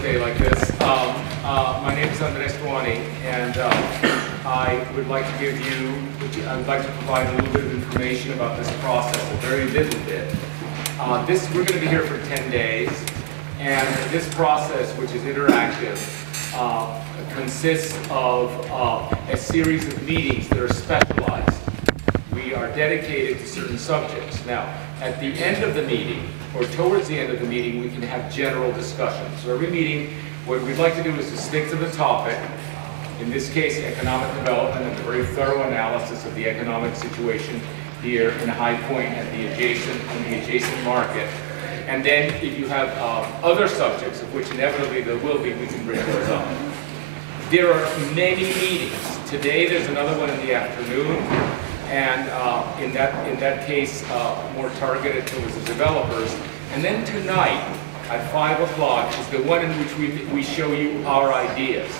birthday like this. My name is Andres Tuani, and I would like to provide a little bit of information about this process, a very little bit. We're going to be here for 10 days, and this process, which is interactive, consists of a series of meetings that are specialized. We are dedicated to certain subjects. Now, at the end of the meeting, or towards the end of the meeting, we can have general discussions. So every meeting, what we'd like to do is to stick to the topic, in this case, economic development, and a very thorough analysis of the economic situation here in High Point and the adjacent market. And then if you have other subjects, of which inevitably there will be, we can bring those up. There are many meetings. Today there's another one in the afternoon, and in that case, more targeted towards the developers. And then tonight, at 5 o'clock, is the one in which we show you our ideas,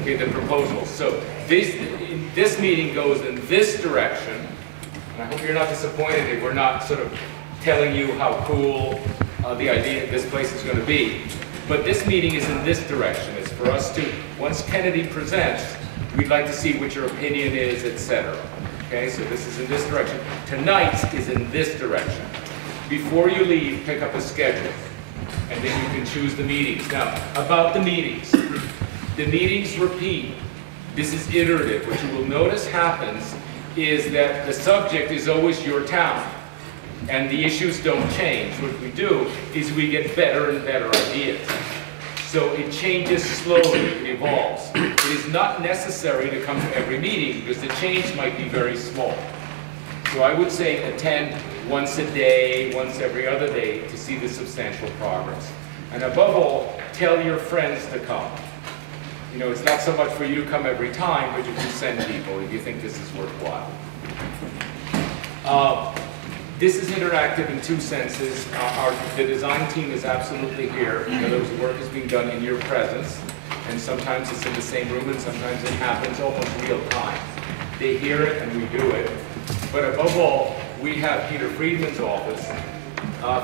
okay, the proposals. So this meeting goes in this direction, and I hope you're not disappointed if we're not sort of telling you how cool the idea of this place is going to be. But this meeting is in this direction. It's for us to, once Kennedy presents, we'd like to see what your opinion is, etc. Okay, so this is in this direction. Tonight's is in this direction. Before you leave, pick up a schedule, and then you can choose the meetings. Now, about the meetings repeat. This is iterative. What you will notice happens is that the subject is always your town, and the issues don't change. What we do is we get better and better ideas. So it changes slowly, it evolves. It is not necessary to come to every meeting because the change might be very small. So I would say attend once a day, once every other day to see the substantial progress. And above all, tell your friends to come. You know, it's not so much for you to come every time, but you can send people if you think this is worthwhile. This is interactive in two senses. The design team is absolutely here. In other words, work is being done in your presence, and sometimes it's in the same room, and sometimes it happens almost real time. They hear it, and we do it. But above all, we have Peter Friedman's office,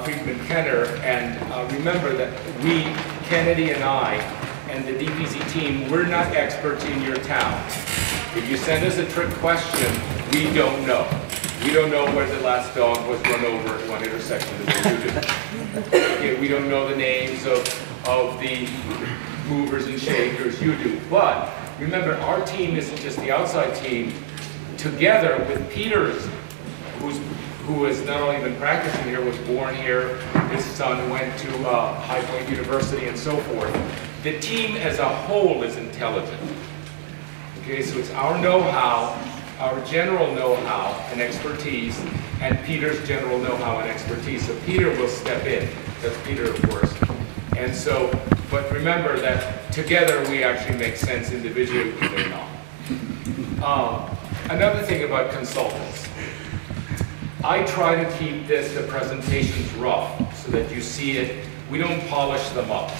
Friedman Kenner, and remember that we, Kennedy and I, and the DPZ team, we're not experts in your town. If you send us a trick question, we don't know. We don't know where the last dog was run over at one intersection as you do. Okay, we don't know the names of the movers and shakers, you do. But remember, our team isn't just the outside team. Together with Peter's, who has not only been practicing here, was born here, his son went to High Point University and so forth. The team as a whole is intelligent. Okay, so it's our know-how, our general know-how and expertise, and Peter's general know-how and expertise. So Peter will step in. That's Peter, of course. And so, but remember that together we actually make sense. Individually we may not. Another thing about consultants. I try to keep the presentations rough so that you see it. We don't polish them up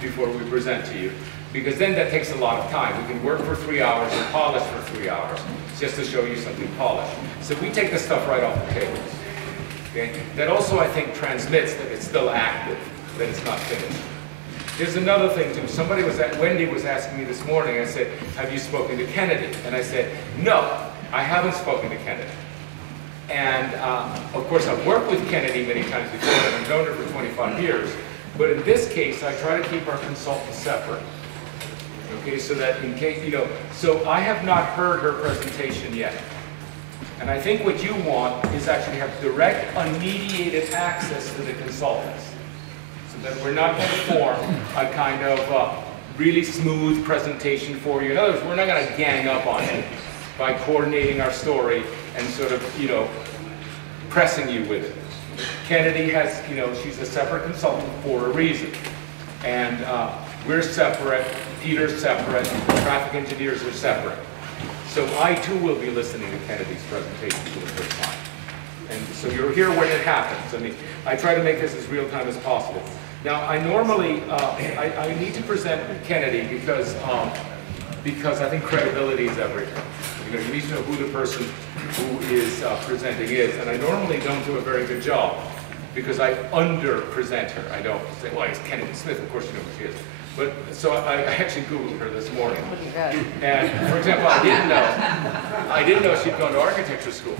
before we present to you, because then that takes a lot of time. We can work for 3 hours and polish for 3 hours just to show you something polished. So we take the stuff right off the table. Okay? That also, I think, transmits that it's still active, that it's not finished. There's another thing too. Wendy was asking me this morning, I said, have you spoken to Kennedy? And I said, no, I haven't spoken to Kennedy. And of course, I've worked with Kennedy many times before, and I've known her for 25 years. But in this case, I try to keep our consultants separate. Okay, so that in case, you know, so I have not heard her presentation yet. And I think what you want is actually have direct, unmediated access to the consultants. So that we're not going to form a kind of really smooth presentation for you. In other words, we're not going to gang up on you by coordinating our story and sort of, you know, pressing you with it. Kennedy has, you know, she's a separate consultant for a reason. And we're separate, Peter's separate, traffic engineers are separate. So I too will be listening to Kennedy's presentation for the first time. And so you're here when it happens. I mean, I try to make this as real time as possible. Now, I normally, I need to present Kennedy because I think credibility is everything. You know, you need to know who the person who is presenting is, and I normally don't do a very good job. because I under-present her. I don't say, well, it's Kennedy Smith, of course you know who she is. But, so I actually Googled her this morning. And, for example, I didn't know she'd gone to architecture school,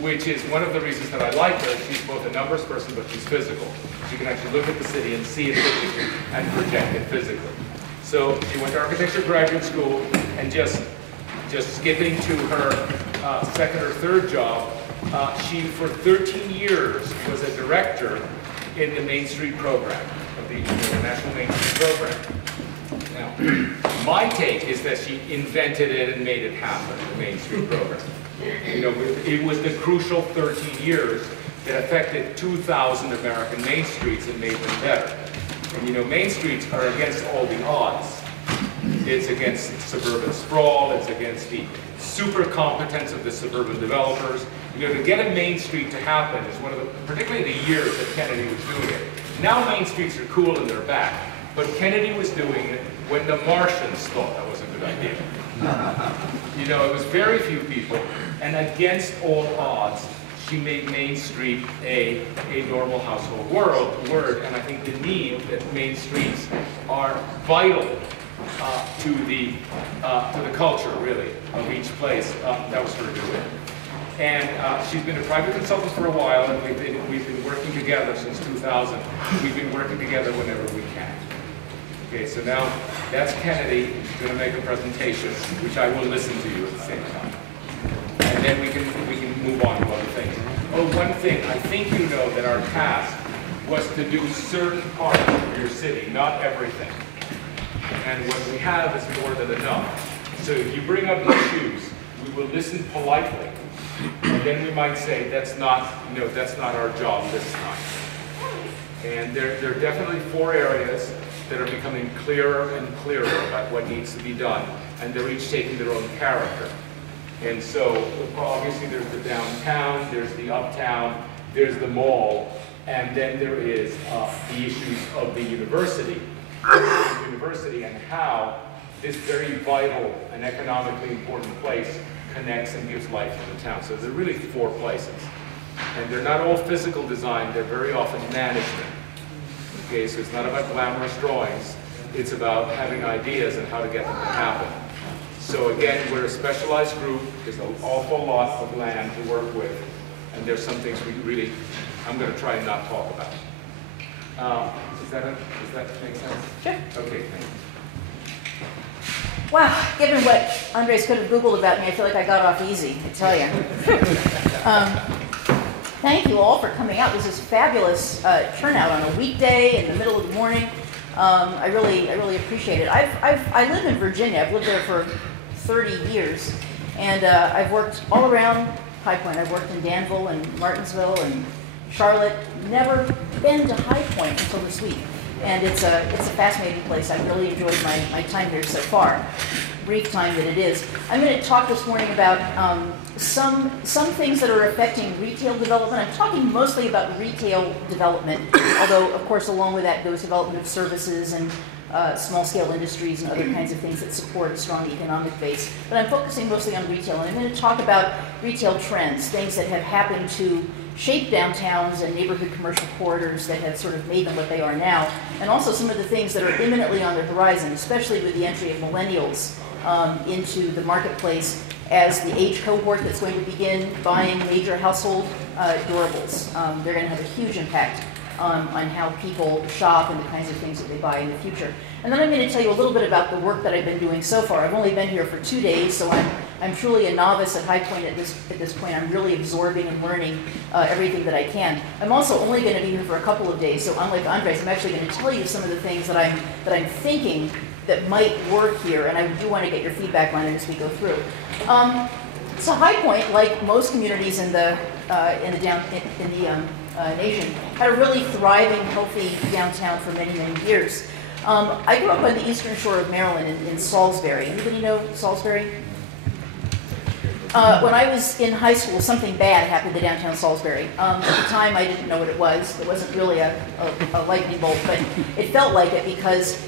which is one of the reasons that I like her. She's both a numbers person, but she's physical. She can actually look at the city and see it physically and project it physically. So she went to architecture graduate school, and just skipping to her second or third job, she, for 13 years, was a director in the Main Street program, of the International Main Street program. Now, my take is that she invented it and made it happen, the Main Street program. You know, it was the crucial 13 years that affected 2,000 American main streets and made them better. And you know, main streets are against all the odds. It's against suburban sprawl, it's against the super competence of the suburban developers. You know, to get a main street to happen is one of the, particularly the years that Kennedy was doing it. Now main streets are cool and they're back, but Kennedy was doing it when the Martians thought that was a good idea. You know, it was very few people, and against all odds, she made Main Street a normal household word, and I think the need that main streets are vital to the culture, really, of each place. That was her doing. And she's been a private consultant for a while, and we've been working together since 2000. We've been working together whenever we can. Okay, so now that's Kennedy. She's going to make a presentation, which I will listen to you at the same time. And then we can move on to other things. Oh, one thing, I think you know that our task was to do certain parts of your city, not everything. And what we have is more than enough. So if you bring up your shoes, we will listen politely. And then we might say, that's not our job this time. And there are definitely 4 areas that are becoming clearer and clearer about what needs to be done. And they're each taking their own character. And so, obviously there's the downtown, there's the uptown, there's the mall, and then there is the issues of the university and how this very vital and economically important place connects and gives life to the town. So there are really 4 places. And they're not all physical design, they're very often management. Okay, so it's not about glamorous drawings, it's about having ideas and how to get them to happen. So again, we're a specialized group, there's an awful lot of land to work with, and there's some things we really, I'm going to try and not talk about. Does that make sense? Sure. Okay, thank you. Wow, given what Andres could have Googled about me, I feel like I got off easy, I tell you. Thank you all for coming out. This is fabulous turnout on a weekday in the middle of the morning. I really appreciate it. I live in Virginia. I've lived there for 30 years, and I've worked all around High Point. I've worked in Danville and Martinsville and Charlotte. Never been to High Point until this week, and it's a fascinating place. I've really enjoyed my time here so far. Brief time that it is. I'm going to talk this morning about some things that are affecting retail development. I'm talking mostly about retail development, although of course along with that goes development of services and small-scale industries and other kinds of things that support a strong economic base. But I'm focusing mostly on retail, and I'm going to talk about retail trends, things that have happened to shape downtowns and neighborhood commercial corridors that have sort of made them what they are now, and also some of the things that are imminently on the horizon, especially with the entry of millennials into the marketplace as the age cohort that's going to begin buying major household durables. They're going to have a huge impact on how people shop and the kinds of things that they buy in the future. And then I'm going to tell you a little bit about the work that I've been doing so far. I've only been here for 2 days, so I'm truly a novice at High Point at this point. I'm really absorbing and learning everything that I can. I'm also only going to be here for a couple of days, so unlike Andres, I'm actually going to tell you some of the things that I'm thinking that might work here, and I do want to get your feedback on it as we go through. So High Point, like most communities in the nation, had a really thriving, healthy downtown for many, many years. I grew up on the eastern shore of Maryland in Salisbury. Anybody know Salisbury? When I was in high school, something bad happened to downtown Salisbury. At the time, I didn't know what it was. It wasn't really a lightning bolt, but it felt like it because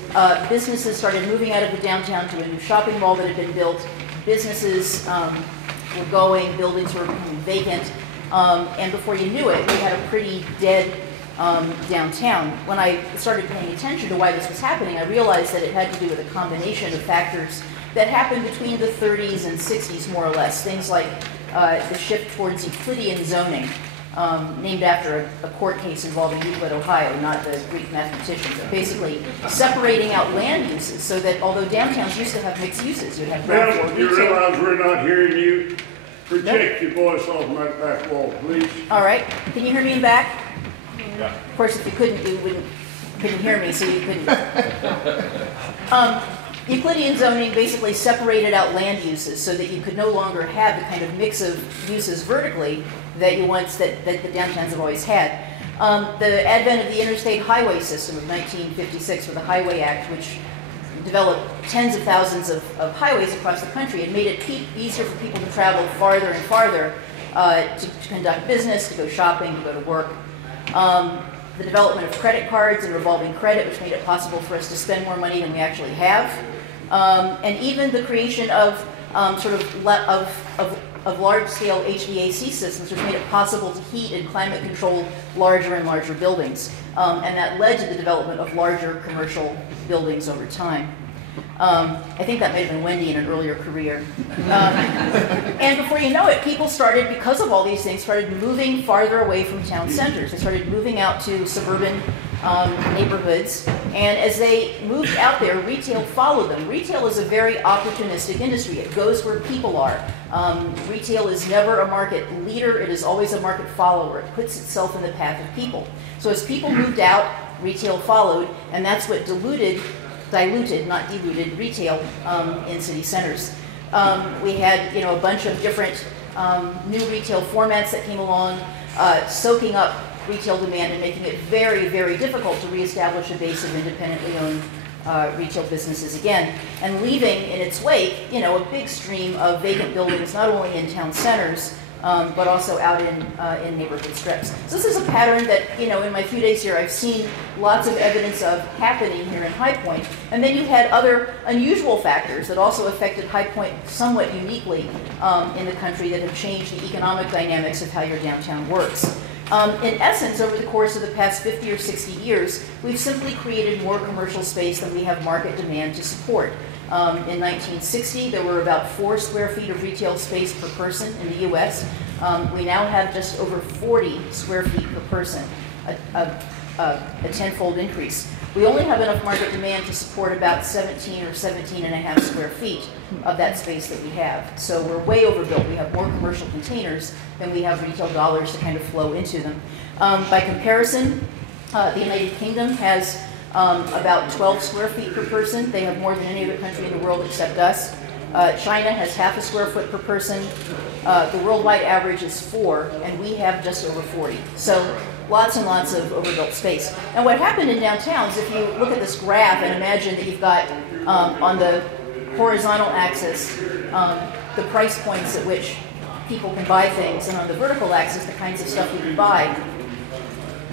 businesses started moving out of the downtown to a new shopping mall that had been built. Businesses were going, buildings were becoming vacant. And before you knew it, we had a pretty dead downtown. When I started paying attention to why this was happening, I realized that it had to do with a combination of factors that happened between the 30s and 60s, more or less. Things like the shift towards Euclidean zoning, named after a court case involving Euclid, Ohio, not the Greek mathematician. But basically, separating out land uses so that although downtowns used to have mixed uses, you'd have ground floor Ma'am, you retail. realize we're not hearing you? Project your voice off my back wall, please. All right, can you hear me in back? Yeah. Of course, if you couldn't, you couldn't hear me, so you couldn't. Euclidean zoning basically separated out land uses so that you could no longer have the kind of mix of uses vertically that the downtowns have always had. The advent of the interstate highway system of 1956 with the Highway Act, which developed tens of thousands of highways across the country, and made it easier for people to travel farther and farther to conduct business, to go shopping, to go to work. The development of credit cards and revolving credit, which made it possible for us to spend more money than we actually have. And even the creation of of large-scale HVAC systems, which made it possible to heat and climate control larger and larger buildings. And that led to the development of larger commercial buildings over time. I think that may have been Wendy in an earlier career. And before you know it, people started, because of all these things, started moving farther away from town centers. They started moving out to suburban neighborhoods. And as they moved out there, retail followed them. Retail is a very opportunistic industry. It goes where people are. Retail is never a market leader. It is always a market follower. It puts itself in the path of people. So as people moved out, retail followed, and that's what diluted, not diluted, retail in city centers. We had, a bunch of different new retail formats that came along, soaking up retail demand and making it very, very difficult to reestablish a base of independently owned retail businesses again, and leaving in its wake, a big stream of vacant buildings, not only in town centers, but also out in neighborhood strips. So this is a pattern that, in my few days here, I've seen lots of evidence of happening here in High Point. And then you had other unusual factors that also affected High Point somewhat uniquely in the country that have changed the economic dynamics of how your downtown works. In essence, over the course of the past 50 or 60 years, we've simply created more commercial space than we have market demand to support. In 1960, there were about 4 square feet of retail space per person in the U.S. We now have just over 40 square feet per person, a tenfold increase. We only have enough market demand to support about 17 or 17 and a half square feet of that space that we have. So we're way overbuilt. We have more commercial containers than we have retail dollars to kind of flow into them. By comparison, the United Kingdom has about 12 square feet per person. They have more than any other country in the world except us. China has half a square foot per person. The worldwide average is 4, and we have just over 40. So lots and lots of overbuilt space. And what happened in downtowns, if you look at this graph and imagine that you've got on the horizontal axis the price points at which people can buy things, and on the vertical axis the kinds of stuff you can buy.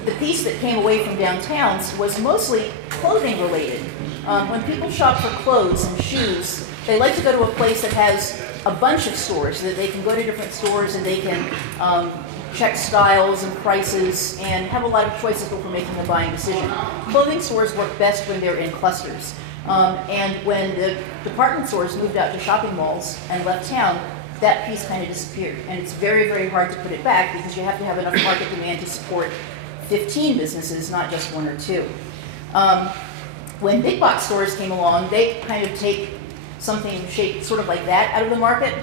The piece that came away from downtowns was mostly clothing related. When people shop for clothes and shoes, they like to go to a place that has a bunch of stores, so that they can go to different stores and they can check styles and prices and have a lot of choices before making a buying decision. Clothing stores work best when they're in clusters. And when the department stores moved out to shopping malls and left town, that piece kind of disappeared. And it's very, very hard to put it back because you have to have enough market demand to support 15 businesses, not just 1 or 2. When big box stores came along, they kind of take something shaped sort of like that out of the market.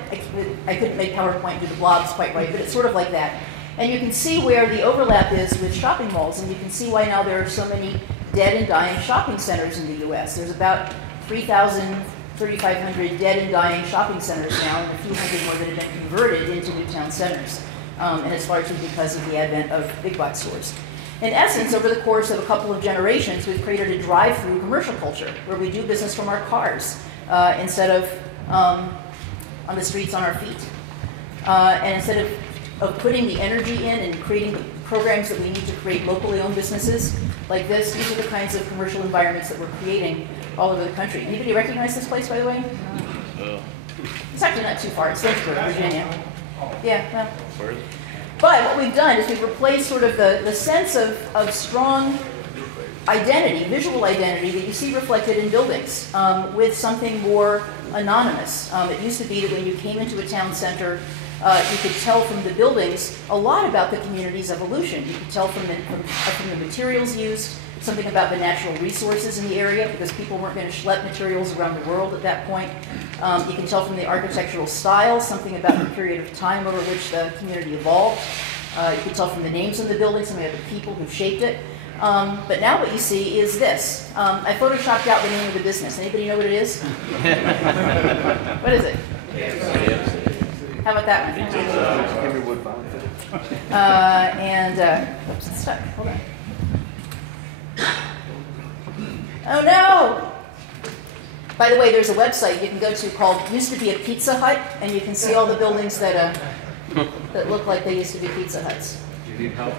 I couldn't make PowerPoint do the blobs quite right, but it's sort of like that. And you can see where the overlap is with shopping malls, and you can see why now there are so many dead and dying shopping centers in the U.S. There's about 3,500 dead and dying shopping centers now, and a few hundred more that have been converted into new town centers. And it's largely because of the advent of big box stores. In essence, over the course of a couple of generations, we've created a drive-through commercial culture where we do business from our cars instead of on the streets on our feet. And instead of putting the energy in and creating the programs that we need to create locally owned businesses like this, these are the kinds of commercial environments that we're creating all over the country. Anybody recognize this place, by the way? It's actually not too far. It's Lynchburg, Virginia. Yeah, well. But what we've done is we've replaced sort of the sense of strong identity, visual identity that you see reflected in buildings with something more anonymous. It used to be that when you came into a town center, you could tell from the buildings a lot about the community's evolution. You could tell from the materials used, something about the natural resources in the area, because people weren't going to schlep materials around the world at that point. You can tell from the architectural style, something about the period of time over which the community evolved. You can tell from the names of the building, something about the people who shaped it. But now what you see is this. I photoshopped out the name of the business. Anybody know what it is? What is it? How about that one? Oops, it's stuck. Hold on. Oh no! By the way, there's a website you can go to called Used to Be a Pizza Hut, and you can see all the buildings that look like they used to be Pizza Huts. Do you need help?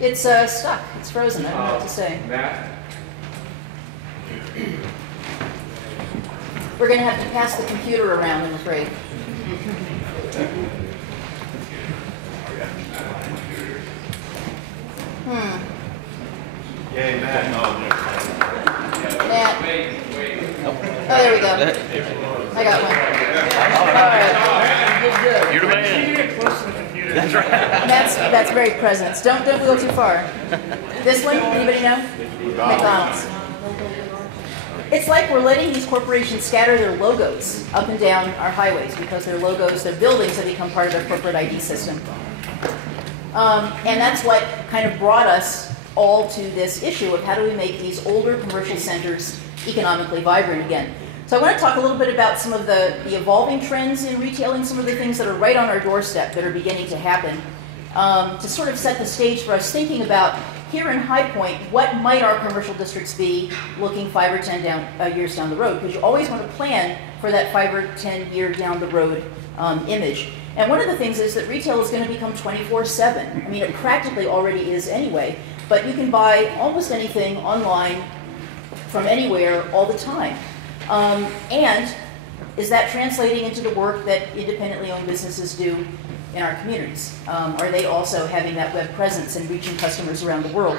It's stuck. It's frozen. I don't know what to say. Matt? We're going to have to pass the computer around, I'm afraid. Yay, Matt. Matt. Oh, there we go. I got one. All right. You're the man. You get close to the computer. That's right. That's very presence. Don't go too far. This one, anybody know? McDonald's. It's like we're letting these corporations scatter their logos up and down our highways because their logos, their buildings have become part of their corporate ID system. And that's what kind of brought us all to this issue of how do we make these older commercial centers economically vibrant again. So I want to talk a little bit about some of the evolving trends in retailing, some of the things that are right on our doorstep that are beginning to happen, to sort of set the stage for us thinking about here in High Point, what might our commercial districts be looking 5 or 10 years down the road? Because you always want to plan for that 5 or 10 year down the road image. And one of the things is that retail is going to become 24/7. I mean, it practically already is anyway, but you can buy almost anything online from anywhere all the time. And is that translating into the work that independently owned businesses do in our communities? Are they also having that web presence and reaching customers around the world?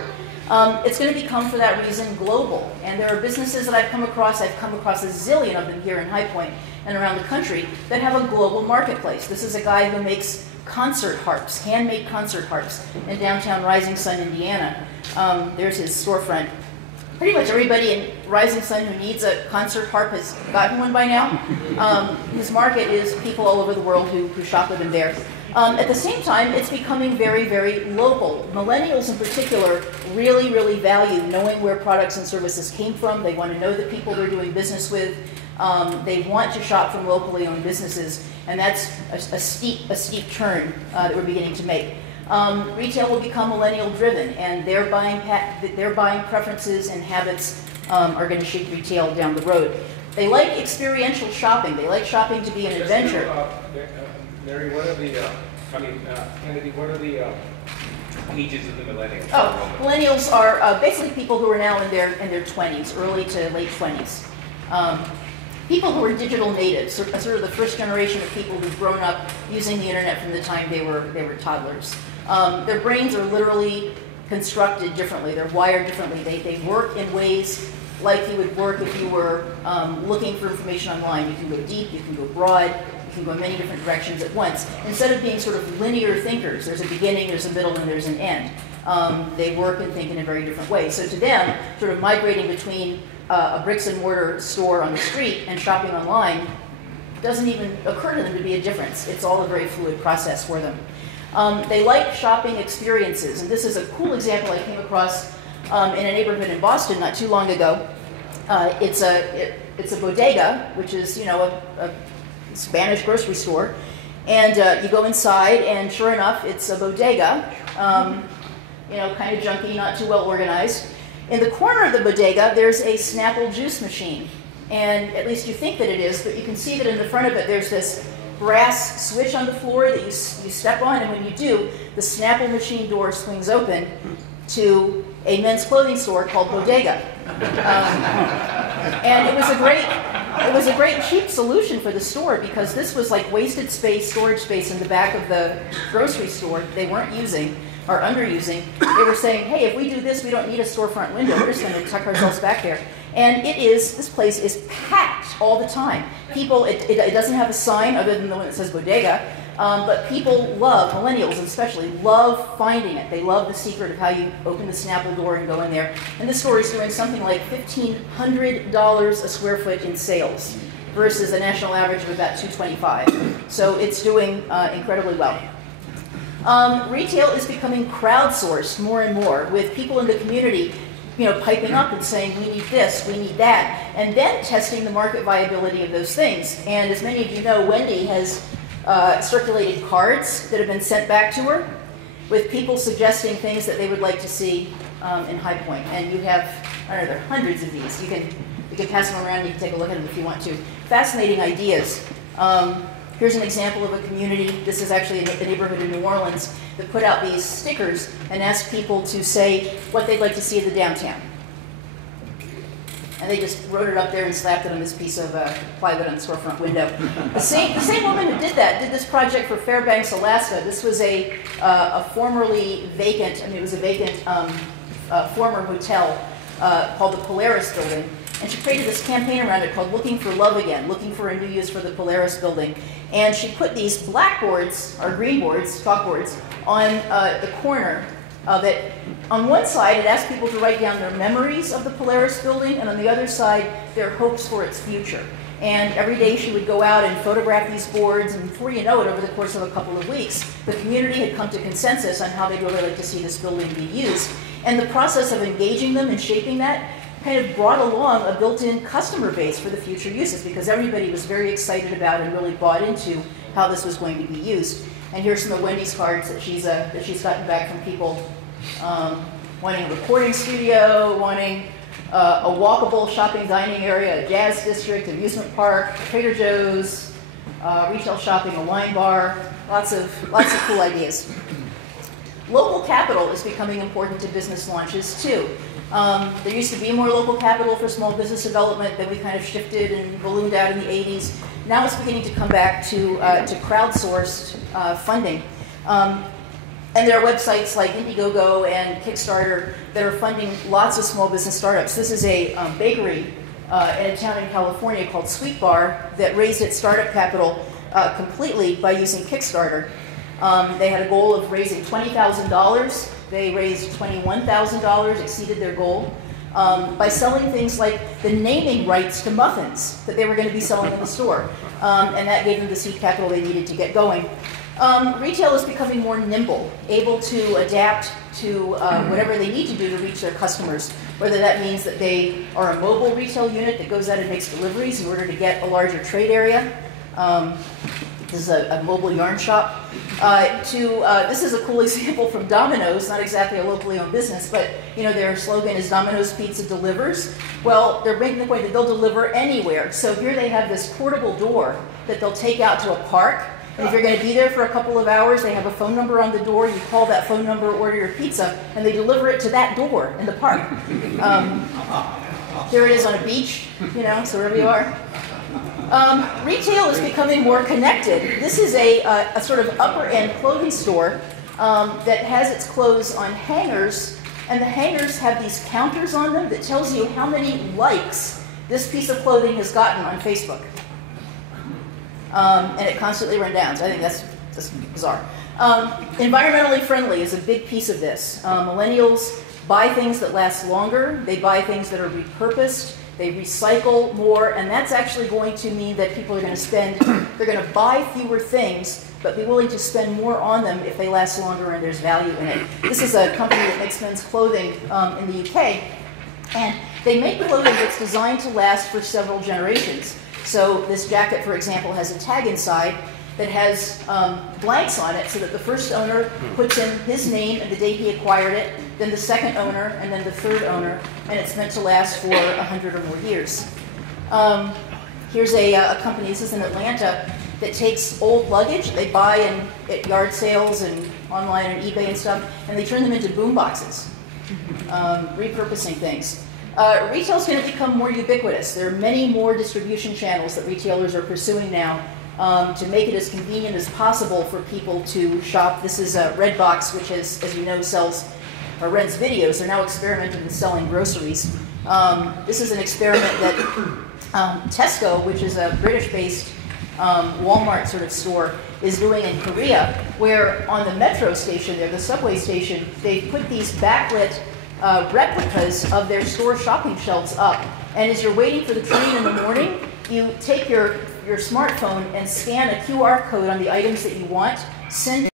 It's going to become, for that reason, global. And there are businesses that I've come across a zillion of them here in High Point and around the country, that have a global marketplace. This is a guy who makes concert harps, handmade concert harps in downtown Rising Sun, Indiana. There's his storefront. Pretty much everybody in Rising Sun who needs a concert harp has gotten one by now. His market is people all over the world who shop with him there. At the same time, it's becoming very, very local. Millennials in particular really, really value knowing where products and services came from. They want to know the people they're doing business with. They want to shop from locally owned businesses, and that's a steep turn that we're beginning to make. Retail will become millennial driven, and their buying preferences and habits are going to shape retail down the road. They like experiential shopping. They like shopping to be an adventure. Mary, what are the, Kennedy, what are the ages of the millennials? Oh, millennials are basically people who are now in their 20s, early to late 20s. People who are digital natives, sort of the first generation of people who've grown up using the internet from the time they were toddlers. Their brains are literally constructed differently. They're wired differently. They work in ways like you would work if you were looking for information online. You can go deep, you can go broad, you can go in many different directions at once. Instead of being sort of linear thinkers, there's a beginning, there's a middle, and there's an end. They work and think in a very different way. So to them, sort of migrating between a bricks and mortar store on the street and shopping online doesn't even occur to them to be a difference. It's all a very fluid process for them. They like shopping experiences, and this is a cool example I came across in a neighborhood in Boston not too long ago. It's a bodega, which is, you know, a Spanish grocery store, and you go inside, and sure enough, it's a bodega. You know, kind of junky, not too well organized. In the corner of the bodega, there's a Snapple juice machine, and at least you think that it is, but you can see that in the front of it, there's this brass switch on the floor that you step on, and when you do, the Snapple machine door swings open to a men's clothing store called Bodega. And it was a great it was a great cheap solution for the store because this was like wasted space, storage space in the back of the grocery store that they weren't using or underusing. They were saying, hey, if we do this, we don't need a storefront window. We're just going to tuck ourselves back there. And this place is packed all the time. People, it doesn't have a sign other than the one that says bodega, but people love, millennials especially, love finding it. They love the secret of how you open the Snapple door and go in there. And this store is doing something like $1,500 a square foot in sales versus a national average of about $225. So it's doing incredibly well. Retail is becoming crowdsourced more and more with people in the community piping up and saying, we need this, we need that, and then testing the market viability of those things. And as many of you know, Wendy has circulated cards that have been sent back to her with people suggesting things that they would like to see in High Point. And you have, I don't know, there are hundreds of these. You can pass them around, you can take a look at them if you want to. Fascinating ideas. Here's an example of a community. This is actually a neighborhood in New Orleans that put out these stickers and asked people to say what they'd like to see in the downtown. And they just wrote it up there and slapped it on this piece of plywood on the storefront window. The same woman who did this project for Fairbanks, Alaska. This was a formerly vacant, it was a vacant former hotel called the Polaris Building. And she created this campaign around it called Looking for Love Again, looking for a new use for the Polaris Building. And she put these blackboards, or green boards, chalkboards, on the corner of it. On one side, it asked people to write down their memories of the Polaris Building, and on the other side, their hopes for its future. And every day she would go out and photograph these boards, and before you know it, over the course of a couple of weeks, the community had come to consensus on how they'd really like to see this building be used. And the process of engaging them and shaping that kind of brought along a built-in customer base for the future uses because everybody was very excited about and really bought into how this was going to be used. And here's some of Wendy's cards that she's gotten back from people wanting a recording studio, wanting a walkable shopping dining area, a jazz district, amusement park, Trader Joe's, retail shopping, a wine bar, lots of cool ideas. Local capital is becoming important to business launches too. There used to be more local capital for small business development that we kind of shifted and ballooned out in the 80s. Now it's beginning to come back to crowdsourced funding. And there are websites like Indiegogo and Kickstarter that are funding lots of small business startups. This is a bakery in a town in California called Sweet Bar that raised its startup capital completely by using Kickstarter. They had a goal of raising $20,000. They raised $21,000, exceeded their goal, by selling things like the naming rights to muffins that they were going to be selling in the store. And that gave them the seed capital they needed to get going. Retail is becoming more nimble, able to adapt to whatever they need to do to reach their customers, whether that means that they are a mobile retail unit that goes out and makes deliveries in order to get a larger trade area. This is a mobile yarn shop. This is a cool example from Domino's, not exactly a locally owned business, but their slogan is Domino's Pizza Delivers. Well, they're making the point that they'll deliver anywhere. So here they have this portable door that they'll take out to a park. And if you're going to be there for a couple of hours, they have a phone number on the door. You call that phone number, order your pizza, and they deliver it to that door in the park. Here it is on a beach, so wherever you are. Retail is becoming more connected. This is a sort of upper-end clothing store that has its clothes on hangers, and the hangers have these counters on them that tells you how many likes this piece of clothing has gotten on Facebook. And it constantly runs down, so I think that's bizarre. Environmentally friendly is a big piece of this. Millennials buy things that last longer. They buy things that are repurposed. They recycle more, and that's actually going to mean that people are going to they're going to buy fewer things, but be willing to spend more on them if they last longer and there's value in it. This is a company that makes men's clothing in the UK, and they make clothing that's designed to last for several generations. So this jacket, for example, has a tag inside that has blanks on it so that the first owner puts in his name and the date he acquired it, then the second owner, and then the third owner, and it's meant to last for 100 or more years. Here's a company, this is in Atlanta, that takes old luggage they buy at yard sales and online and eBay and stuff, and they turn them into boom boxes, repurposing things. Retail is going to become more ubiquitous. There are many more distribution channels that retailers are pursuing now to make it as convenient as possible for people to shop. This is Redbox, which is, as you know, sells or rents videos. They're now experimenting with selling groceries. This is an experiment that Tesco, which is a British-based Walmart sort of store, is doing in Korea, where on the metro station there, the subway station, they put these backlit replicas of their store shopping shelves up. And as you're waiting for the train in the morning, you take your smartphone and scan a QR code on the items that you want, send